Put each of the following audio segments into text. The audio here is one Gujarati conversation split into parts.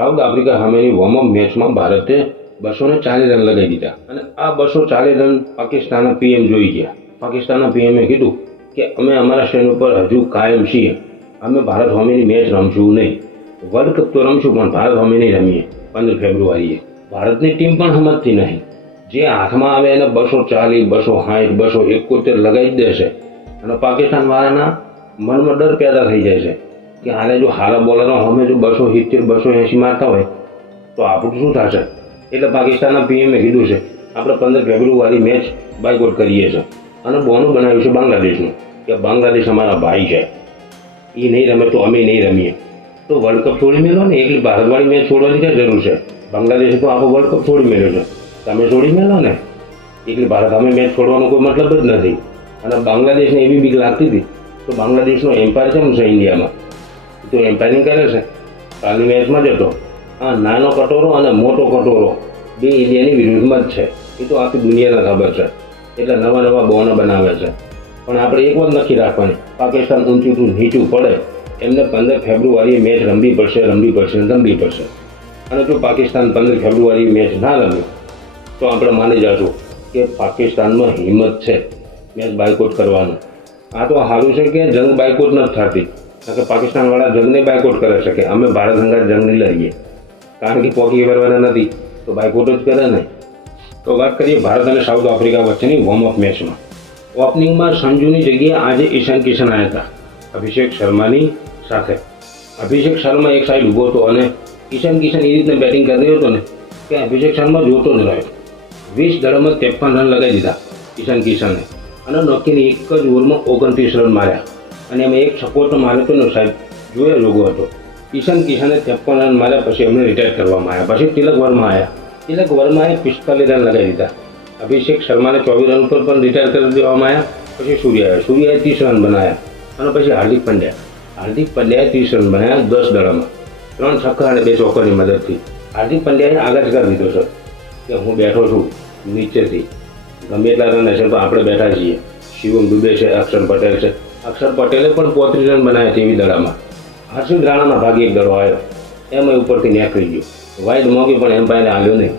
સાઉથ આફ્રિકા સામેની વોર્મઅપ મેચમાં ભારતે 240 રન લગાવી દીધા અને આ 240 રન પાકિસ્તાનના પીએમ જોઈ ગયા. પાકિસ્તાનના પીએમએ કીધું કે અમે અમારા સ્ટેન્ડ ઉપર હજુ કાયમ છીએ, અમે ભારત સામેની મેચ રમશું નહીં. વર્લ્ડ કપ તો રમશું પણ ભારત સામે નહીં રમીએ 15 ફેબ્રુઆરીએ. ભારતની ટીમ પણ સમજતી નહીં. જે હાથમાં આવે એને 240, 260, 271 લગાવી જ દેશે અને પાકિસ્તાન વાળાના મનમાં ડર પેદા થઈ જાય છે કે આને જો હારા બોલરો સામે જો 270, 280 મારતા હોય તો આપણું શું થશે. એટલે પાકિસ્તાનના પીએમએ કીધું છે આપણે 15 ફેબ્રુઆરી મેચ બાયકોટ કરીએ છીએ અને બોનું બનાવ્યું છે બાંગ્લાદેશનું કે બાંગ્લાદેશ અમારા ભાઈ છે, એ નહીં રમે તો અમે નહીં રમીએ. તો વર્લ્ડ કપ છોડી મેળો ને, એકલી ભારતવાળી મેચ છોડવાની ક્યાં જરૂર છે? બાંગ્લાદેશે તો આખો વર્લ્ડ કપ છોડી મેળ્યો છે, તમે છોડી મેળો ને. એકલી ભારત સામે મેચ છોડવાનો કોઈ મતલબ જ નથી. અને બાંગ્લાદેશને એવી બીક લાગતી હતી તો બાંગ્લાદેશનો એમ્પાયર કેમ છે ઇન્ડિયામાં, તો એમ્પાયરિંગ કરે છે. કાલની મેચમાં જ હતો આ નાનો કટોરો અને મોટો કટોરો બે ઇન્ડિયાની વિરુદ્ધમાં જ છે. એ તો આખી દુનિયાને ખબર છે. એટલે નવા નવા બોનો બનાવે છે. પણ આપણે એક વાત નક્કી રાખવાની, પાકિસ્તાન ઊંચું નીચું પડે એમને 15 ફેબ્રુઆરીએ મેચ રમવી પડશે. અને જો પાકિસ્તાન 15 ફેબ્રુઆરી મેચ ના રમે તો આપણે માની જશું કે પાકિસ્તાનમાં હિંમત છે મેચ બાયકોટ કરવાનું. આ તો સારું છે કે જંગ બાયકોટ નથી થતી, કારણ કે પાકિસ્તાનવાળા જંગને બાયકોટ કરે છે કે અમે ભારત સંગાત જંગ નહીં લડીએ, કારણ કે પોકી કરવાના નથી તો બાયકોટ જ કરે ને. તો વાત કરીએ ભારત અને સાઉથ આફ્રિકા વચ્ચેની વોર્મઅપ મેચમાં. ઓપનિંગમાં સંજુની જગ્યાએ આજે ઈશાન કિશન આવ્યા હતા અભિષેક શર્માની સાથે. અભિષેક શર્મા એક સાઈડ ઊભો હતો અને ઈશાન કિશન એ રીતને બેટિંગ કરી રહ્યો હતો ને કે અભિષેક શર્મા જોતો જ રહ્યો. 20 દળોમાં 53 રન લગાવી દીધા ઈશાન કિશને અને નોકીને એક જ ઓવરમાં 29 રન માર્યા અને એમાં એક છક્કો તો માર્યો હતો ને સાહેબ, જોયા જોગો હતો. ઈશાન કિશને 53 રન માર્યા પછી એમને રિટાયર કરવામાં આવ્યા. પછી તિલક વર્માએ 45 રન લગાવી દીધા. અભિષેક શર્માને 24 રન પર પણ રિટાયર કરી દેવામાં આવ્યા. પછી સૂર્યાએ 30 રન બનાવ્યા અને પછી હાર્દિક પંડ્યાએ 30 રન બનાવ્યા 10 દળોમાં, 3 છક્કા અને 2 ચોક્કાની મદદથી. હાર્દિક પંડ્યાએ આગળ કરી દીધો છે કે હું બેઠો છું નીચેથી, ગમે એટલા રન હશે તો આપણે બેઠા છીએ. શિવમ દુબે છે, અક્ષર પટેલ છે. અક્ષર પટેલે પણ 35 રન બનાવ્યા તેવી દળામાં. હર્ષિત રાણાના ભાગે એક દડો આવ્યો, એમાં ઉપરથી નીકળી ગયો. વાઇડ મોગી પણ એમ્પાયરે આવ્યો નહીં.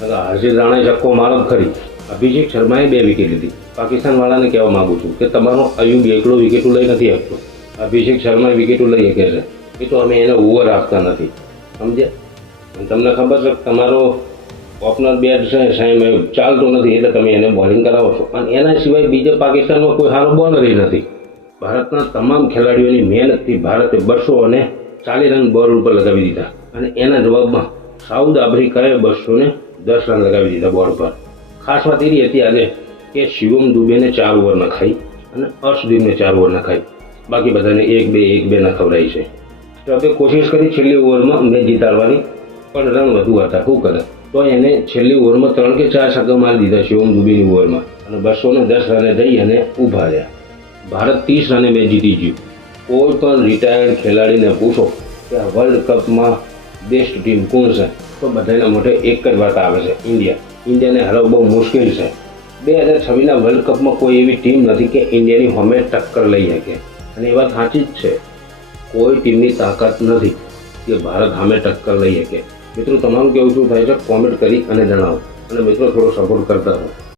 હર્ષિત રાણાએ છક્કો મારો જ ખરી. અભિષેક શર્માએ 2 વિકેટ લીધી. પાકિસ્તાનવાળાને કહેવા માગું છું કે તમારો અયુબ એકલો વિકેટો લઈ નથી શકતો, અભિષેક શર્મા વિકેટો લઈ શકે છે. એ તો અમે એને ઓવર આપતા નથી, સમજ્યા? તમને ખબર છે તમારો ઓપનર બેટ છે સાહેબ ચાલતો નથી એટલે તમે એને બોલિંગ કરાવો છો અને એના સિવાય બીજા પાકિસ્તાનમાં કોઈ સારો બોલર નથી. ભારતના તમામ ખેલાડીઓની મહેનતથી ભારતે 240 રન બોલ ઉપર લગાવી દીધા અને એના જવાબમાં સાઉથ આફ્રિકાએ 210 રન લગાવી દીધા બોલ પર. ખાસ વાત એવી હતી આજે કે શિવમ દુબેને 4 ઓવર નખાઈ અને અર્શદીપને 4 ઓવર નખાઈ, બાકી બધાને 1-2 નખવડાઈ છે. તો આપણે કોશિશ કરી છેલ્લી ઓવરમાં મેચ જીતાડવાની, પણ રન વધુ હતા, શું કરે તો એને છેલ્લી ઓવરમાં 3 કે 4 છક્કા મારી દીધા શિવમ દુબેની ઓવરમાં અને 210 રને જઈ અને ઊભા રહ્યા. ભારત 30 રને મેચ જીતી ગયું. કોઈ પણ રિટાયર્ડ ખેલાડીને પૂછો કે વર્લ્ડ કપમાં બેસ્ટ ટીમ કોણ છે તો બધાના મોઢે એક જ વાત આવે છે, ઇન્ડિયાને હરાવવું બહુ મુશ્કેલ છે. 2026ના વર્લ્ડ કપમાં કોઈ એવી ટીમ નથી કે ઇન્ડિયાની સામે ટક્કર લઈ શકે અને એ વાત સાચી જ છે. કોઈ ટીમની તાકાત નથી કે ભારત સામે ટક્કર લઈ શકે. મિત્રો તમારું કેવું શું થાય છે કોમેન્ટ કરી અને જણાવો અને મિત્રો થોડો સપોર્ટ કરતા રહો.